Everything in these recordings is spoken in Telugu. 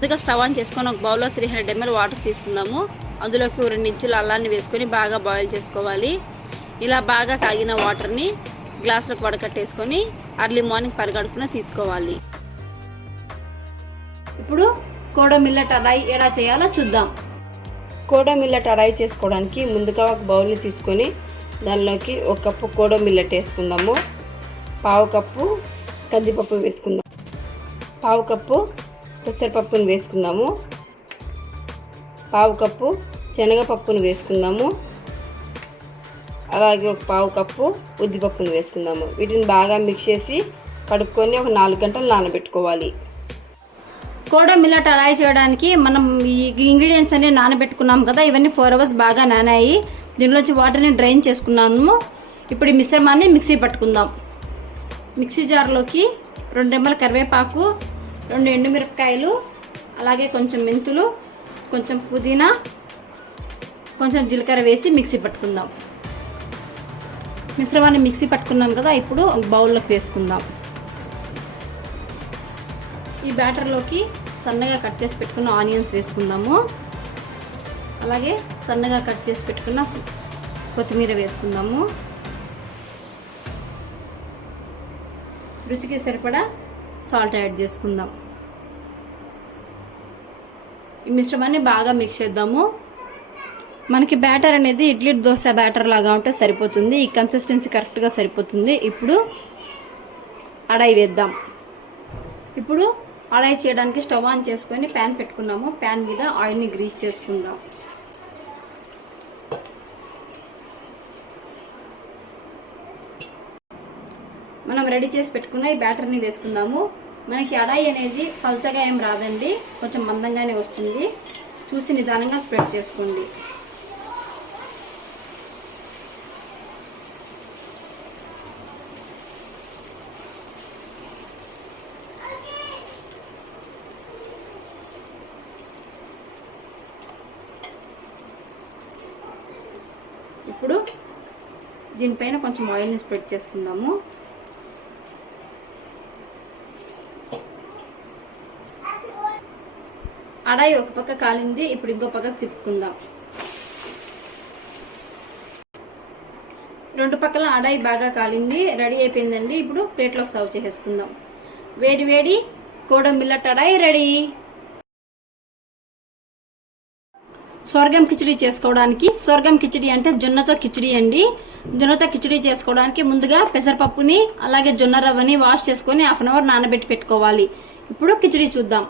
ముందుగా స్టవ్ ఆన్ చేసుకొని ఒక బౌల్లో 300 ml వాటర్ తీసుకుందాము. అందులోకి 2 ఇంచుల అల్లాన్ని వేసుకొని బాగా బాయిల్ చేసుకోవాలి. ఇలా బాగా కాగిన వాటర్ని గ్లాసులోకి వడకట్టేసుకొని అర్లీ మార్నింగ్ పరిగడుపున తీసుకోవాలి. ఇప్పుడు కోడో మిల్లెట్ అడాయి ఎలా చేయాలో చూద్దాం. కోడో మిల్లెట్ అడాయి చేసుకోవడానికి ముందుగా ఒక బౌల్ని తీసుకొని దానిలోకి 1 కప్పు కోడో మిల్లెట్ వేసుకుందాము. 1/2 కప్పు కందిపప్పు వేసుకుందాం. 1/2 కప్పు పెసరపప్పును వేసుకుందాము. 1/2 కప్పు శనగపప్పును వేసుకుందాము. అలాగే 1/2 కప్పు ఉద్దిపప్పును వేసుకుందాము. వీటిని బాగా మిక్స్ చేసి కడుక్కొని ఒక 4 గంటలు నానబెట్టుకోవాలి. కోడో మిల్లెట్ అడాయి చేయడానికి మనం ఈ ఇంగ్రీడియంట్స్ అన్ని నానబెట్టుకున్నాం కదా, ఇవన్నీ 4 hours బాగా నానాయి. దీనిలోంచి వాటర్ని డ్రైన్ చేసుకున్నాము. ఇప్పుడు ఈ మిశ్రమాన్ని మిక్సీ పట్టుకుందాం. మిక్సీ జార్లోకి 2 రెమ్మల కరివేపాకు, 2 ఎండుమిరపకాయలు, అలాగే కొంచెం మెంతులు, కొంచెం పుదీనా, కొంచెం జీలకర్ర వేసి మిక్సీ పట్టుకుందాం. మిశ్రమాన్ని మిక్సీ పట్టుకున్నాం కదా, ఇప్పుడు ఒక బౌల్లోకి వేసుకుందాం. ఈ బ్యాటర్లోకి సన్నగా కట్ చేసి పెట్టుకున్న ఆనియన్స్ వేసుకుందాము. అలాగే సన్నగా కట్ చేసి పెట్టుకున్న కొత్తిమీర వేసుకుందాము. రుచికి సరిపడా సాల్ట్ యాడ్ చేసుకుందాం. ఈ మిశ్రమాన్ని బాగా మిక్స్ చేద్దాము. మనకి బ్యాటర్ అనేది ఇడ్లీ దోశ బ్యాటర్ లాగా ఉంటే సరిపోతుంది. ఈ కన్సిస్టెన్సీ కరెక్ట్గా సరిపోతుంది. ఇప్పుడు అడాయి వేద్దాం. ఇప్పుడు అడాయి చేయడానికి స్టవ్ ఆన్ చేసుకొని ప్యాన్ పెట్టుకున్నాము. ప్యాన్ మీద ఆయిల్ని గ్రీస్ చేసుకుందాం. మనం రెడీ చేసి పెట్టుకున్న ఈ బ్యాటర్ని వేసుకుందాము. మనకి అడాయి అనేది పల్చగా ఏం రాదండి, కొంచెం మందంగానే వస్తుంది. చూసి నిదానంగా స్ప్రెడ్ చేసుకోండి. ఇప్పుడు దీనిపైన కొంచెం ఆయిల్ని స్ప్రెడ్ చేసుకుందాము. అడాయి ఒక పక్క కాలింది, ఇప్పుడు ఇంకో పక్కకు తిప్పుకుందాం. 2 పక్కల అడాయి బాగా కాలింది, రెడీ అయిపోయిందండి. ఇప్పుడు ప్లేట్లోకి సర్వ్ చేసేసుకుందాం. వేడి వేడి కోడో మిల్లెట్ అడాయి రెడీ. స్వర్గం కిచిడి చేసుకోవడానికి, స్వర్గం కిచిడి అంటే జొన్నతో కిచిడి అండి. జొన్నతో కిచిడి చేసుకోవడానికి ముందుగా పెసరపప్పుని అలాగే జొన్న రవ్వని వాష్ చేసుకొని 1/2 hour నానబెట్టి పెట్టుకోవాలి. ఇప్పుడు కిచిడి చూద్దాం.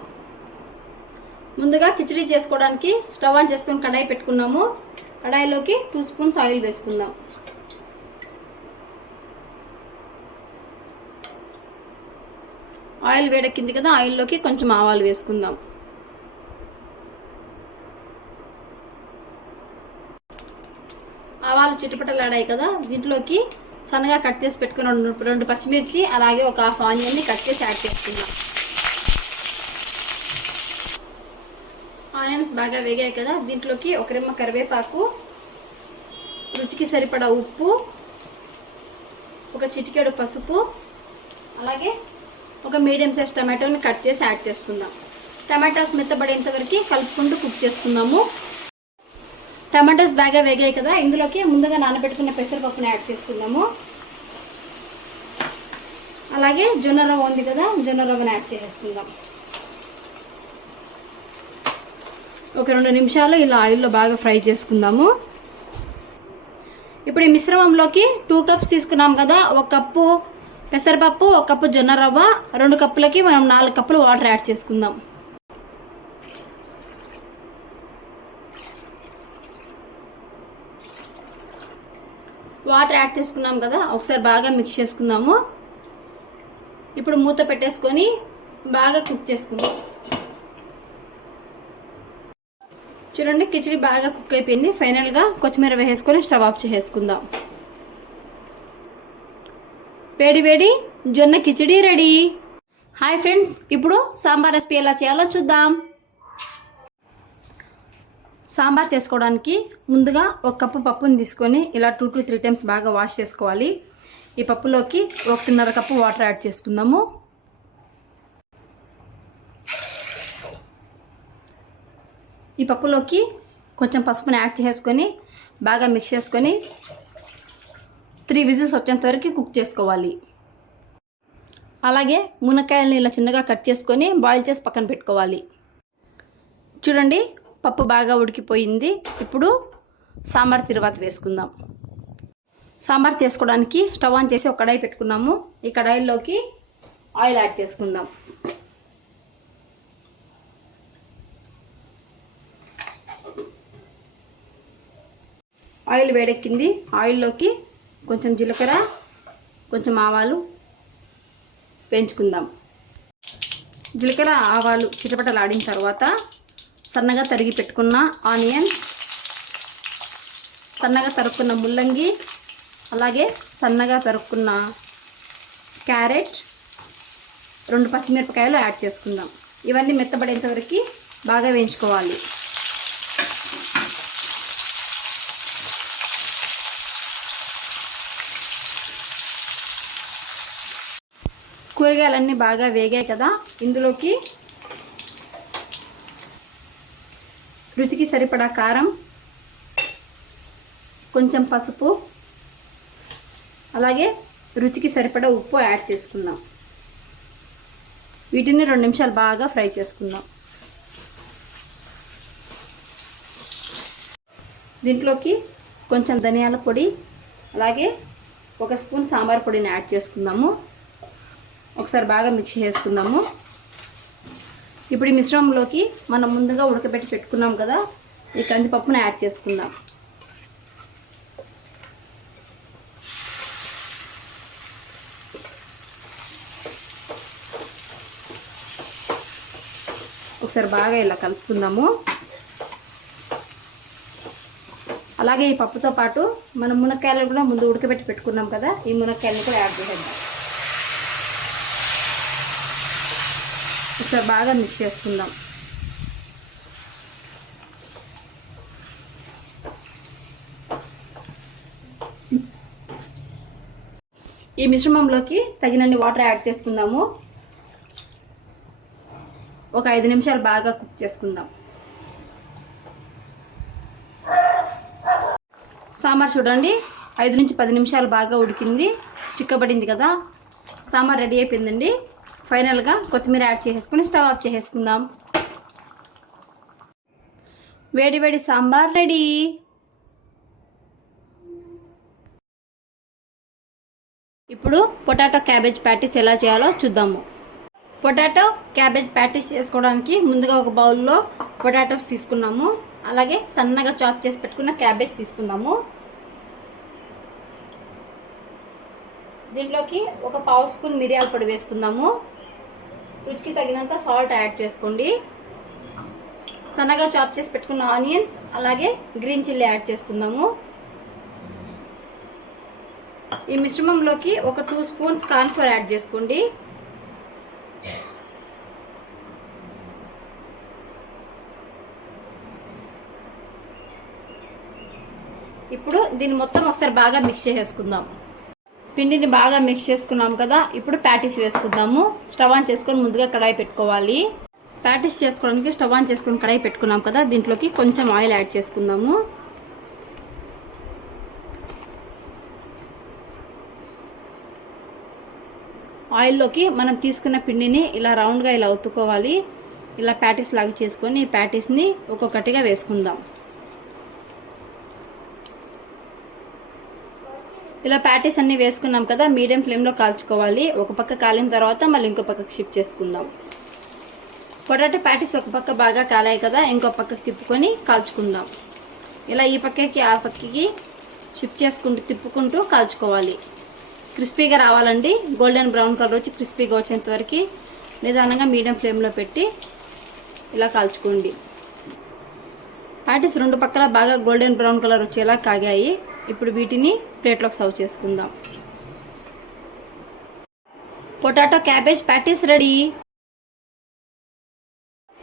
ముందుగా కిచిడి చేసుకోవడానికి స్టవ్ ఆన్ చేసుకొని కడాయి పెట్టుకున్నాము. కడాయిలోకి 2 స్పూన్స్ ఆయిల్ వేసుకుందాం. ఆయిల్ వేడెక్కింది కదా, ఆయిల్లోకి కొంచెం ఆవాలు వేసుకుందాం. ఆవాలు చిటపటలాడాయి కదా, దీంట్లోకి సన్నగా కట్ చేసి పెట్టుకున్న 2 పచ్చిమిర్చి అలాగే ఒక 1/2 ఆనియన్ని కట్ చేసి యాడ్ చేసుకుందాం. ఆనియన్స్ బాగా వేగాయి కదా, దీంట్లోకి 1 రెమ్మ కరివేపాకు, రుచికి సరిపడా ఉప్పు, ఒక చిటికెడు పసుపు, అలాగే ఒక మీడియం సైజ్ టమాటోని కట్ చేసి యాడ్ చేసుకుందాం. టమాటోస్ మెత్తబడేంత వరకు కలుపుకుంటూ కుక్ చేసుకుందాము. టమాటోస్ బాగా వేగాయి కదా, ఇందులోకి ముందుగా నానబెట్టుకున్న పెసరపప్పుని యాడ్ చేసుకుందాము. అలాగే జొన్న రవ్వ ఉంది కదా, జొన్న రవ్వని యాడ్ చేసేసుకుందాం. ఒక 2 నిమిషాలు ఇలా ఆయిల్లో బాగా ఫ్రై చేసుకుందాము. ఇప్పుడు ఈ మిశ్రమంలోకి 2 కప్స్ తీసుకున్నాం కదా, 1 కప్పు పెసరపప్పు, 1 కప్పు జొన్న రవ్వ, 2 కప్పులకి మనం 4 కప్పులు వాటర్ యాడ్ చేసుకుందాం. వాటర్ యాడ్ చేసుకున్నాం కదా, ఒకసారి బాగా మిక్స్ చేసుకుందాము. ఇప్పుడు మూత పెట్టేసుకొని బాగా కుక్ చేసుకుందాం. చూడండి, కిచిడి బాగా కుక్ అయిపోయింది. ఫైనల్గా కొత్తిమీర వేసుకొని స్టవ్ ఆఫ్ చేసుకుందాం. వేడి వేడి జొన్న కిచిడి రెడీ. హాయ్ ఫ్రెండ్స్, ఇప్పుడు సాంబార్ రెసిపీ ఎలా చేయాలో చూద్దాం. సాంబార్ చేసుకోవడానికి ముందుగా 1 కప్పు పప్పుని తీసుకొని ఇలా 2 to 3 times బాగా వాష్ చేసుకోవాలి. ఈ పప్పులోకి 1.5 కప్పు వాటర్ యాడ్ చేసుకుందాము. ఈ పప్పులోకి కొంచెం పసుపుని యాడ్ చేసుకొని బాగా మిక్స్ చేసుకొని 3 విజిల్స్ వచ్చేంత వరకు కుక్ చేసుకోవాలి. అలాగే మునక్కాయలని ఇలా చిన్నగా కట్ చేసుకొని బాయిల్ చేసి పక్కన పెట్టుకోవాలి. చూడండి, పప్పు బాగా ఉడికిపోయింది. ఇప్పుడు సాంబార్ తిరువాత వేసుకుందాం. సాంబార్ చేసుకోవడానికి స్టవ్ ఆన్ చేసి ఒక కడాయి పెట్టుకున్నాము. ఈ కడాయిలోకి ఆయిల్ యాడ్ చేసుకుందాం. ఆయిల్ వేడెక్కింది. ఆయిల్లోకి కొంచెం జీలకర్ర, కొంచెం ఆవాలు వేయించుకుందాం. జీలకర్ర ఆవాలు చిటపటలాడిన తర్వాత సన్నగా తరిగి పెట్టుకున్న ఆనియన్స్, సన్నగా తరుక్కున్న ముల్లంగి, అలాగే సన్నగా తరుక్కున్న క్యారెట్, 2 పచ్చిమిరపకాయలు యాడ్ చేసుకుందాం. ఇవన్నీ మెత్తబడేంత వరకు బాగా వేయించుకోవాలి. కూరగాయలన్నీ బాగా వేగాయి కదా, ఇందులోకి రుచికి సరిపడా కారం, కొంచెం పసుపు, అలాగే రుచికి సరిపడా ఉప్పు యాడ్ చేసుకుందాం. వీటిని 2 నిమిషాలు బాగా ఫ్రై చేసుకుందాం. దీంట్లోకి కొంచెం ధనియాల పొడి, అలాగే 1 స్పూన్ సాంబార్ పొడిని యాడ్ చేసుకుందాము. ఒకసారి బాగా మిక్స్ చేసుకుందాము. ఇప్పుడు ఈ మిశ్రమంలోకి మనం ముందుగా ఉడకబెట్టి పెట్టుకున్నాం కదా, ఈ కందిపప్పును యాడ్ చేసుకుందాం. ఒకసారి బాగా ఇలా కలుపుకుందాము. అలాగే ఈ పప్పుతో పాటు మనం మునక్కాయలు కూడా ముందు ఉడకబెట్టి పెట్టుకున్నాం కదా, ఈ మునక్కాయలను కూడా యాడ్ చేద్దాం. ఒకసారి బాగా మిక్స్ చేసుకుందాం. ఈ మిశ్రమంలోకి తగినన్ని వాటర్ యాడ్ చేసుకుందాము. ఒక 5 నిమిషాలు బాగా కుక్ చేసుకుందాం. సాంబార్ చూడండి, 5 నుంచి 10 నిమిషాలు బాగా ఉడికింది, చిక్కబడింది కదా. సాంబార్ రెడీ అయిపోయిందండి. ఫైనల్గా కొత్తిమీర యాడ్ చేసుకుని స్టవ్ ఆఫ్ చేసేసుకుందాం. వేడి వేడి సాంబార్ రెడీ. ఇప్పుడు పొటాటో క్యాబేజ్ ప్యాటీస్ ఎలా చేయాలో చూద్దాము. పొటాటో క్యాబేజ్ ప్యాటీస్ చేసుకోవడానికి ముందుగా ఒక బౌల్లో పొటాటోస్ తీసుకున్నాము. అలాగే సన్నగా చాప్ చేసి పెట్టుకున్న క్యాబేజ్ తీసుకుందాము. దీంట్లోకి ఒక 1/2 స్పూన్ మిరియాల పొడి వేసుకుందాము. రుచికి తగినంత సాల్ట్ యాడ్ చేసుకోండి. సన్నగా చాప్ చేసి పెట్టుకున్న ఆనియన్స్, అలాగే గ్రీన్ చిల్లీ యాడ్ చేసుకుందాము. ఈ మిశ్రమంలోకి ఒక 2 స్పూన్స్ కార్న్ ఫ్లోర్ యాడ్ చేసుకోండి. ఇప్పుడు దీన్ని మొత్తం ఒకసారి బాగా మిక్స్ చేసేసుకుందాం. పిండిని బాగా మిక్స్ చేసుకున్నాం కదా, ఇప్పుడు ప్యాటీస్ వేసుకుందాము. స్టవ్ ఆన్ చేసుకొని ముందుగా కడాయి పెట్టుకోవాలి. ప్యాటీస్ చేసుకోవడానికి స్టవ్ ఆన్ చేసుకొని కడాయి పెట్టుకున్నాం కదా, దీంట్లోకి కొంచెం ఆయిల్ యాడ్ చేసుకుందాము. ఆయిల్లోకి మనం తీసుకున్న పిండిని ఇలా రౌండ్గా ఇలా ఒత్తుకోవాలి. ఇలా ప్యాటీస్ లాగా చేసుకొని ఈ ప్యాటీస్ని ఒక్కొక్కటిగా వేసుకుందాం. ఇలా ప్యాటీస్ అన్ని వేసుకున్నాం కదా, మీడియం ఫ్లేమ్లో కాల్చుకోవాలి. ఒక పక్క కాలిన తర్వాత మళ్ళీ ఇంకో పక్కకు షిఫ్ట్ చేసుకుందాం. పొటాటో ప్యాటీస్ ఒక పక్క బాగా కాలాయి కదా, ఇంకో పక్కకు తిప్పుకొని కాల్చుకుందాం. ఇలా ఈ పక్కకి ఆ పక్కకి షిఫ్ట్ చేసుకుంటూ తిప్పుకుంటూ కాల్చుకోవాలి. క్రిస్పీగా రావాలండి. గోల్డెన్ బ్రౌన్ కలర్ వచ్చి క్రిస్పీగా వచ్చేంత వరకు నిదానంగా మీడియం ఫ్లేమ్లో పెట్టి ఇలా కాల్చుకోండి. ప్యాటీస్ 2 పక్కల బాగా గోల్డెన్ బ్రౌన్ కలర్ వచ్చేలా కాగాయి. ఇప్పుడు వీటిని ప్లేట్లోకి సర్వ్ చేసుకుందాం. Potato cabbage patties ready.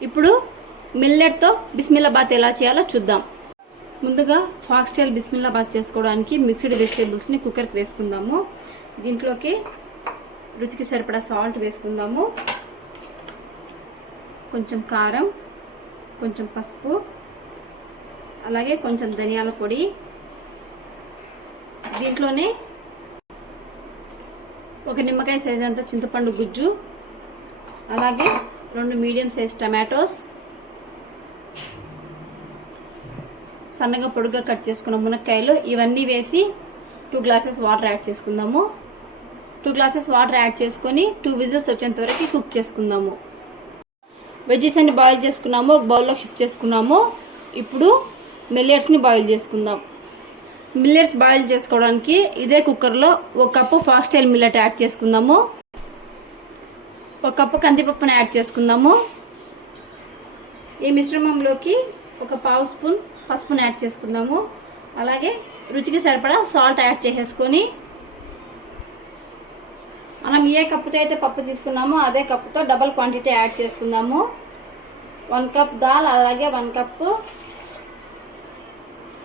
ఇప్పుడు మిల్లెట్తో బిస్మిల్లాబాత్ ఎలా చేయాలో చూద్దాం. ముందుగా ఫాక్స్టైల్ బిస్మిల్లాబాత్ చేసుకోవడానికి మిక్స్డ్ వెజిటేబుల్స్ని కుక్కర్కి వేసుకుందాము. దీంట్లోకి రుచికి సరిపడా సాల్ట్ వేసుకుందాము. కొంచెం కారం, కొంచెం పసుపు, అలాగే కొంచెం ధనియాల పొడి, దీంట్లోనే ఒక నిమ్మకాయ సైజ్ అంత చింతపండు గుజ్జు, అలాగే 2 మీడియం సైజ్ టమాటోస్, సన్నగా పొడుగా కట్ చేసుకున్న మునక్కాయలు, ఇవన్నీ వేసి 2 గ్లాసెస్ వాటర్ యాడ్ చేసుకుందాము. 2 గ్లాసెస్ వాటర్ యాడ్ చేసుకొని 2 విజిల్స్ వచ్చేంత వరకు కుక్ చేసుకుందాము. వెజ్జెస్ అన్ని బాయిల్ చేసుకున్నాము, ఒక బౌల్లోకి షిఫ్ట్ చేసుకున్నాము. ఇప్పుడు మిల్లెట్స్ని బాయిల్ చేసుకుందాం. మిల్లెట్స్ బాయిల్ చేసుకోవడానికి ఇదే కుక్కర్లో 1 కప్పు ఫాక్స్టైల్ మిల్లెట్ యాడ్ చేసుకుందాము. 1 కప్పు కందిపప్పును యాడ్ చేసుకుందాము. ఈ మిశ్రమంలోకి 1 పావు స్పూన్ పసుపును యాడ్ చేసుకుందాము. అలాగే రుచికి సరిపడా సాల్ట్ యాడ్ చేసేసుకొని మనం ఏ కప్పుతో అయితే పప్పు తీసుకున్నామో అదే కప్పుతో డబల్ క్వాంటిటీ యాడ్ చేసుకుందాము. 1 కప్ దాల్, అలాగే 1 కప్పు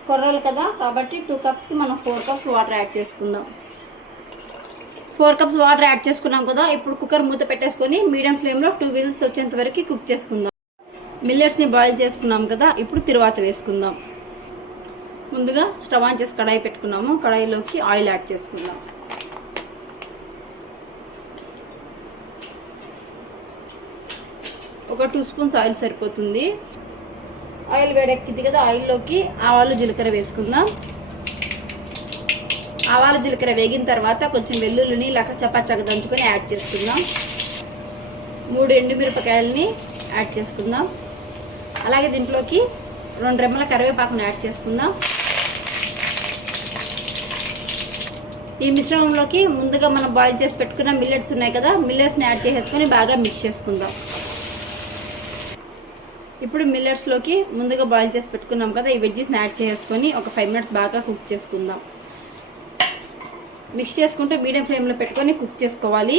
కొర్రలు కదా, కాబట్టి 2 కప్స్కి మనం 4 కప్స్ వాటర్ యాడ్ చేసుకుందాం. 4 కప్స్ వాటర్ యాడ్ చేసుకున్నాం కదా. ఇప్పుడు కుక్కర్ మూత పెట్టేసుకొని మీడియం ఫ్లేమ్లో 2 విజిల్స్ వచ్చేంత వరకు కుక్ చేసుకుందాం. మిల్లెట్స్ని బాయిల్ చేసుకున్నాం కదా, ఇప్పుడు తిరువాత వేసుకుందాం. ముందుగా స్టవ్ ఆన్ చేసి కడాయి పెట్టుకున్నాము. కడాయిలోకి ఆయిల్ యాడ్ చేసుకుందాం. ఒక 2 స్పూన్స్ ఆయిల్ సరిపోతుంది. ఆయిల్ వేడెక్కింది కదా, ఆయిల్లోకి ఆవాలు జీలకర్ర వేసుకుందాం. ఆవాలు జీలకర్ర వేగిన తర్వాత కొంచెం వెల్లుల్లిని ఇలా చపాచగా దంచుకొని యాడ్ చేసుకుందాం. 3 ఎండుమిరపకాయలని యాడ్ చేసుకుందాం. అలాగే దీంట్లోకి 2 రెమ్మల కరివేపాకును యాడ్ చేసుకుందాం. ఈ మిశ్రమంలోకి ముందుగా మనం బాయిల్ చేసి పెట్టుకున్న మిల్లెట్స్ ఉన్నాయి కదా, మిల్లెట్స్ని యాడ్ చేసేసుకొని బాగా మిక్స్ చేసుకుందాం. ఇప్పుడు మిల్లెట్స్లోకి ముందుగా బాయిల్ చేసి పెట్టుకున్నాం కదా, ఈ వెజ్జెస్ని యాడ్ చేసుకొని ఒక 5 మినిట్స్ బాగా కుక్ చేసుకుందాం. మిక్స్ చేసుకుంటూ మీడియం ఫ్లేమ్లో పెట్టుకొని కుక్ చేసుకోవాలి.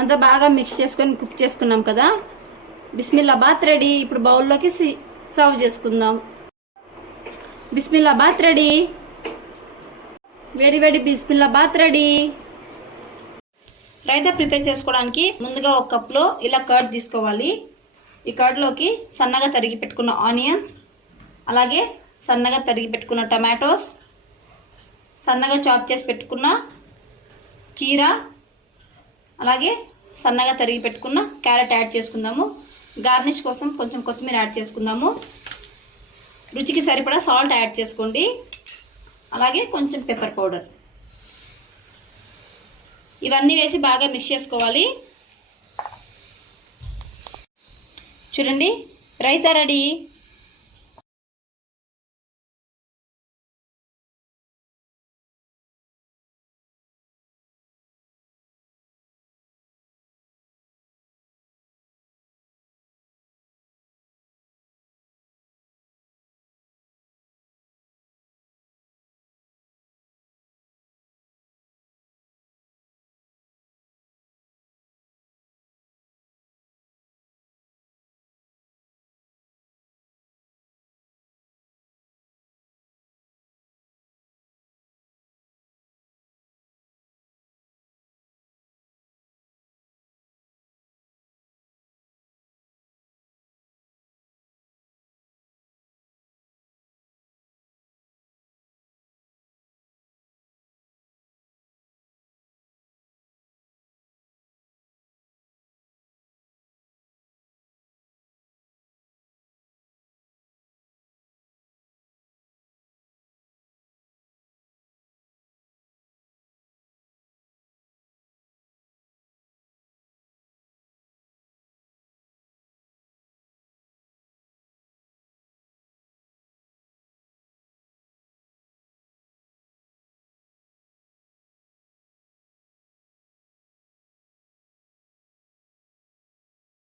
అంతా బాగా మిక్స్ చేసుకొని కుక్ చేసుకున్నాం కదా, బిస్మిల్లాబాత్ రెడీ. ఇప్పుడు బౌల్లోకి సర్వ్ చేసుకుందాం. బిస్మిల్లాబాత్ రెడీ, వేడి వేడి బిస్మిల్లాబాత్ రెడీ. రైతా ప్రిపేర్ చేసుకోవడానికి ముందుగా 1 కప్లో ఇలా కర్డ్ తీసుకోవాలి. ఈ కర్డ్లోకి సన్నగా తరిగి పెట్టుకున్న ఆనియన్స్, అలాగే సన్నగా తరిగి పెట్టుకున్న టమాటోస్, సన్నగా చాప్ చేసి పెట్టుకున్న కీరా, అలాగే సన్నగా తరిగి పెట్టుకున్న క్యారెట్ యాడ్ చేసుకుందాము. గార్నిష్ కోసం కొంచెం కొత్తిమీర యాడ్ చేసుకుందాము. రుచికి సరిపడా సాల్ట్ యాడ్ చేసుకోండి, అలాగే కొంచెం పెప్పర్ పౌడర్. ఇవన్నీ వేసి బాగా మిక్స్ చేసుకోవాలి. చూడండి, రైతా రెడీ.